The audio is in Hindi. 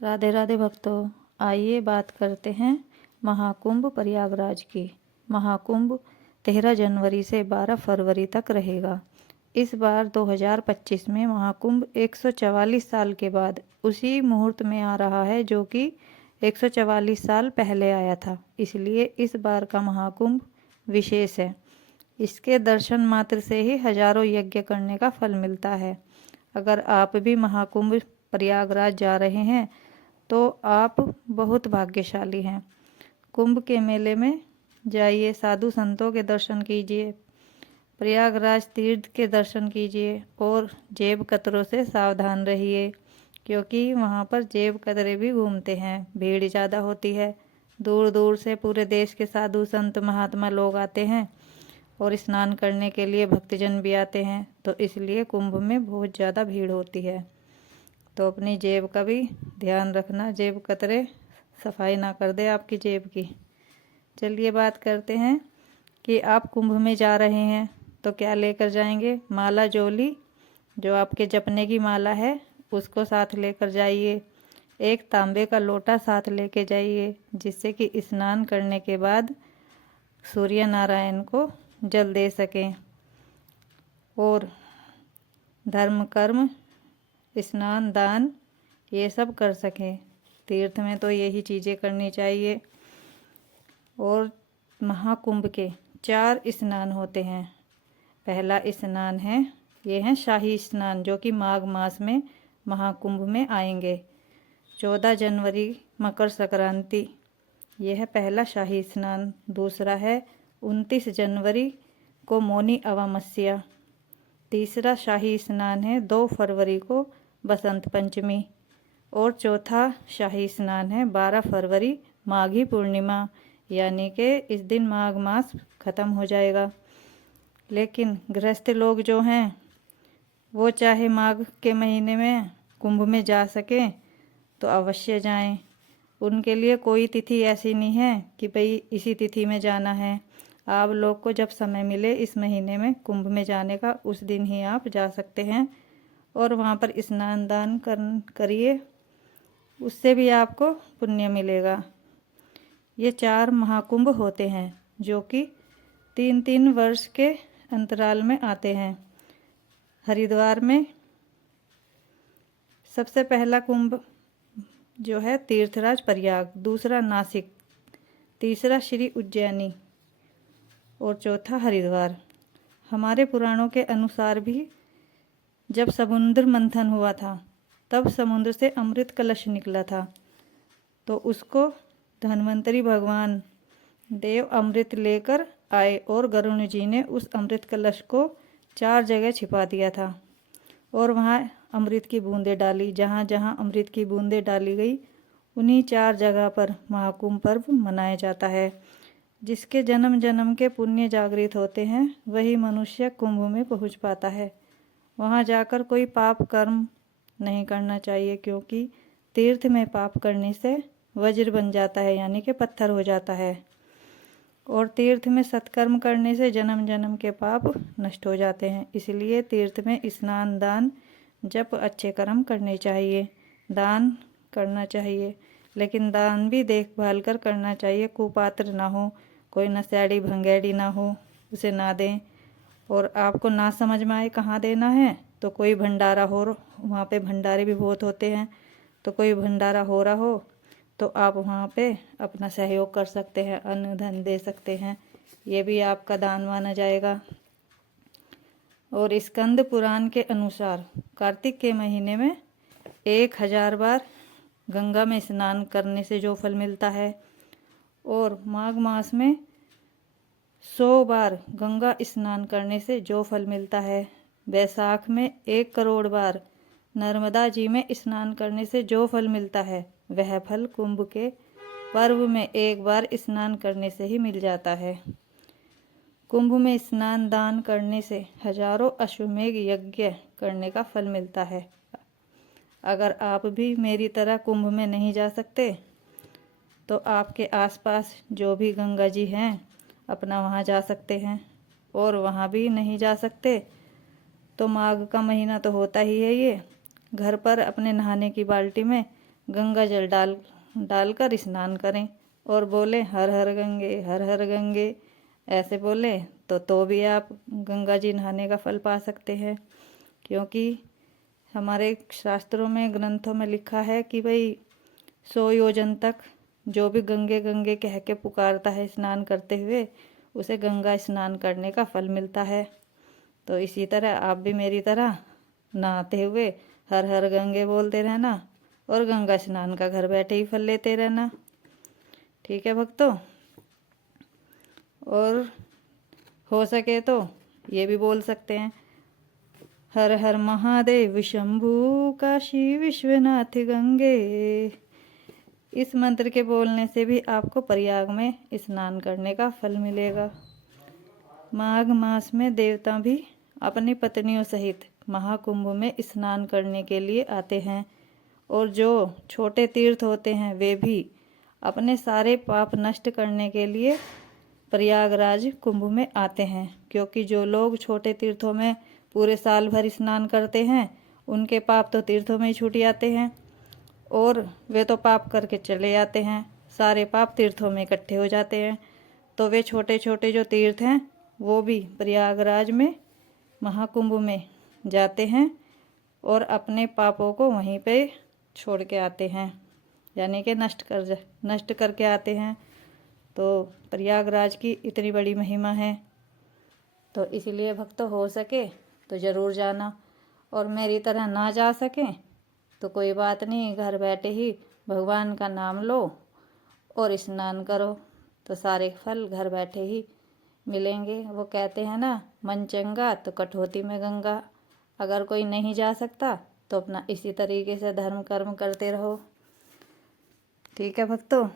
राधे राधे भक्तों, आइए बात करते हैं महाकुंभ प्रयागराज की। महाकुंभ 13 जनवरी से 12 फरवरी तक रहेगा। इस बार 2025 में महाकुंभ 144 साल के बाद उसी मुहूर्त में आ रहा है जो कि 144 साल पहले आया था। इसलिए इस बार का महाकुंभ विशेष है। इसके दर्शन मात्र से ही हजारों यज्ञ करने का फल मिलता है। अगर आप भी महाकुंभ प्रयागराज जा रहे हैं तो आप बहुत भाग्यशाली हैं। कुंभ के मेले में जाइए, साधु संतों के दर्शन कीजिए, प्रयागराज तीर्थ के दर्शन कीजिए और जेब कतरों से सावधान रहिए, क्योंकि वहाँ पर जेब कतरे भी घूमते हैं। भीड़ ज़्यादा होती है। दूर दूर से पूरे देश के साधु संत महात्मा लोग आते हैं और स्नान करने के लिए भक्तजन भी आते हैं, तो इसलिए कुंभ में बहुत ज़्यादा भीड़ होती है। तो अपनी जेब का भी ध्यान रखना, जेब कतरे सफाई ना कर दे आपकी जेब की। चलिए बात करते हैं कि आप कुंभ में जा रहे हैं तो क्या लेकर जाएंगे। माला जोली, जो आपके जपने की माला है, उसको साथ लेकर जाइए। एक तांबे का लोटा साथ लेके जाइए, जिससे कि स्नान करने के बाद सूर्य नारायण को जल दे सकें और धर्म कर्म स्नान दान ये सब कर सकें। तीर्थ में तो यही चीज़ें करनी चाहिए। और महाकुंभ के 4 स्नान होते हैं। पहला स्नान है, ये है शाही स्नान, जो कि माघ मास में महाकुंभ में आएंगे। 14 जनवरी मकर संक्रांति, यह है पहला शाही स्नान। दूसरा है 29 जनवरी को मौनी अमावस्या। तीसरा शाही स्नान है 2 फरवरी को बसंत पंचमी। और चौथा शाही स्नान है 12 फरवरी माघी पूर्णिमा, यानी कि इस दिन माघ मास ख़त्म हो जाएगा। लेकिन गृहस्थ लोग जो हैं वो चाहे माघ के महीने में कुंभ में जा सकें तो अवश्य जाएं। उनके लिए कोई तिथि ऐसी नहीं है कि भाई इसी तिथि में जाना है। आप लोग को जब समय मिले इस महीने में कुंभ में जाने का, उस दिन ही आप जा सकते हैं और वहाँ पर स्नान दान करिए, उससे भी आपको पुण्य मिलेगा। ये 4 महाकुंभ होते हैं जो कि 3-3 वर्ष के अंतराल में आते हैं। हरिद्वार में सबसे पहला कुंभ जो है तीर्थराज प्रयाग, दूसरा नासिक, तीसरा श्री उज्जैनी और चौथा हरिद्वार। हमारे पुराणों के अनुसार भी जब समुद्र मंथन हुआ था तब समुद्र से अमृत कलश निकला था, तो उसको धन्वंतरी भगवान देव अमृत लेकर आए और गरुण जी ने उस अमृत कलश को 4 जगह छिपा दिया था और वहाँ अमृत की बूंदें डाली। जहाँ जहाँ अमृत की बूंदें डाली गई उन्हीं 4 जगह पर महाकुंभ पर्व मनाया जाता है। जिसके जन्म जन्म के पुण्य जागृत होते हैं वही मनुष्य कुंभ में पहुँच पाता है। वहाँ जाकर कोई पाप कर्म नहीं करना चाहिए, क्योंकि तीर्थ में पाप करने से वज्र बन जाता है, यानी कि पत्थर हो जाता है। और तीर्थ में सत्कर्म करने से जन्म जन्म के पाप नष्ट हो जाते हैं। इसलिए तीर्थ में स्नान दान जप अच्छे कर्म करने चाहिए, दान करना चाहिए, लेकिन दान भी देखभाल कर करना चाहिए। कुपात्र ना हो, कोई नशेड़ी भंगेड़ी ना हो, उसे ना दें। और आपको ना समझ में आए कहाँ देना है तो कोई भंडारा हो, वहाँ पे भंडारे भी बहुत होते हैं, तो कोई भंडारा हो रहा हो तो आप वहाँ पे अपना सहयोग कर सकते हैं, अन्न धन दे सकते हैं, ये भी आपका दान माना जाएगा। और स्कंद पुराण के अनुसार कार्तिक के महीने में 1000 बार गंगा में स्नान करने से जो फल मिलता है, और माघ मास में 100 बार गंगा स्नान करने से जो फल मिलता है, बैसाख में 1 करोड़ बार नर्मदा जी में स्नान करने से जो फल मिलता है, वह फल कुंभ के पर्व में 1 बार स्नान करने से ही मिल जाता है। कुंभ में स्नान दान करने से हजारों अश्वमेघ यज्ञ करने का फल मिलता है। अगर आप भी मेरी तरह कुंभ में नहीं जा सकते तो आपके आसपास जो भी गंगा जी हैं अपना वहाँ जा सकते हैं। और वहाँ भी नहीं जा सकते तो माघ का महीना तो होता ही है, ये घर पर अपने नहाने की बाल्टी में गंगा जल डालकर स्नान करें और बोलें हर हर गंगे, हर हर गंगे। ऐसे बोले तो भी आप गंगा जी नहाने का फल पा सकते हैं। क्योंकि हमारे शास्त्रों में, ग्रंथों में लिखा है कि भाई 100 योजन तक जो भी गंगे गंगे कह के पुकारता है स्नान करते हुए, उसे गंगा स्नान करने का फल मिलता है। तो इसी तरह आप भी मेरी तरह नहाते हुए हर हर गंगे बोलते रहना और गंगा स्नान का घर बैठे ही फल लेते रहना। ठीक है भक्तों। और हो सके तो ये भी बोल सकते हैं, हर हर महादेव शंभू काशी विश्वनाथ गंगे। इस मंत्र के बोलने से भी आपको प्रयाग में स्नान करने का फल मिलेगा। माघ मास में देवता भी अपनी पत्नियों सहित महाकुंभ में स्नान करने के लिए आते हैं। और जो छोटे तीर्थ होते हैं वे भी अपने सारे पाप नष्ट करने के लिए प्रयागराज कुंभ में आते हैं। क्योंकि जो लोग छोटे तीर्थों में पूरे साल भर स्नान करते हैं, उनके पाप तो तीर्थों में ही छूट जाते हैं और वे तो पाप करके चले जाते हैं, सारे पाप तीर्थों में इकट्ठे हो जाते हैं। तो वे छोटे छोटे जो तीर्थ हैं वो भी प्रयागराज में महाकुंभ में जाते हैं और अपने पापों को वहीं पे छोड़ के आते हैं, यानी कि नष्ट करके आते हैं। तो प्रयागराज की इतनी बड़ी महिमा है। तो इसलिए भक्त हो सके तो ज़रूर जाना, और मेरी तरह ना जा सकें तो कोई बात नहीं, घर बैठे ही भगवान का नाम लो और स्नान करो तो सारे फल घर बैठे ही मिलेंगे। वो कहते हैं ना, मन चंगा तो कठौती में गंगा। अगर कोई नहीं जा सकता तो अपना इसी तरीके से धर्म कर्म करते रहो। ठीक है भक्तों।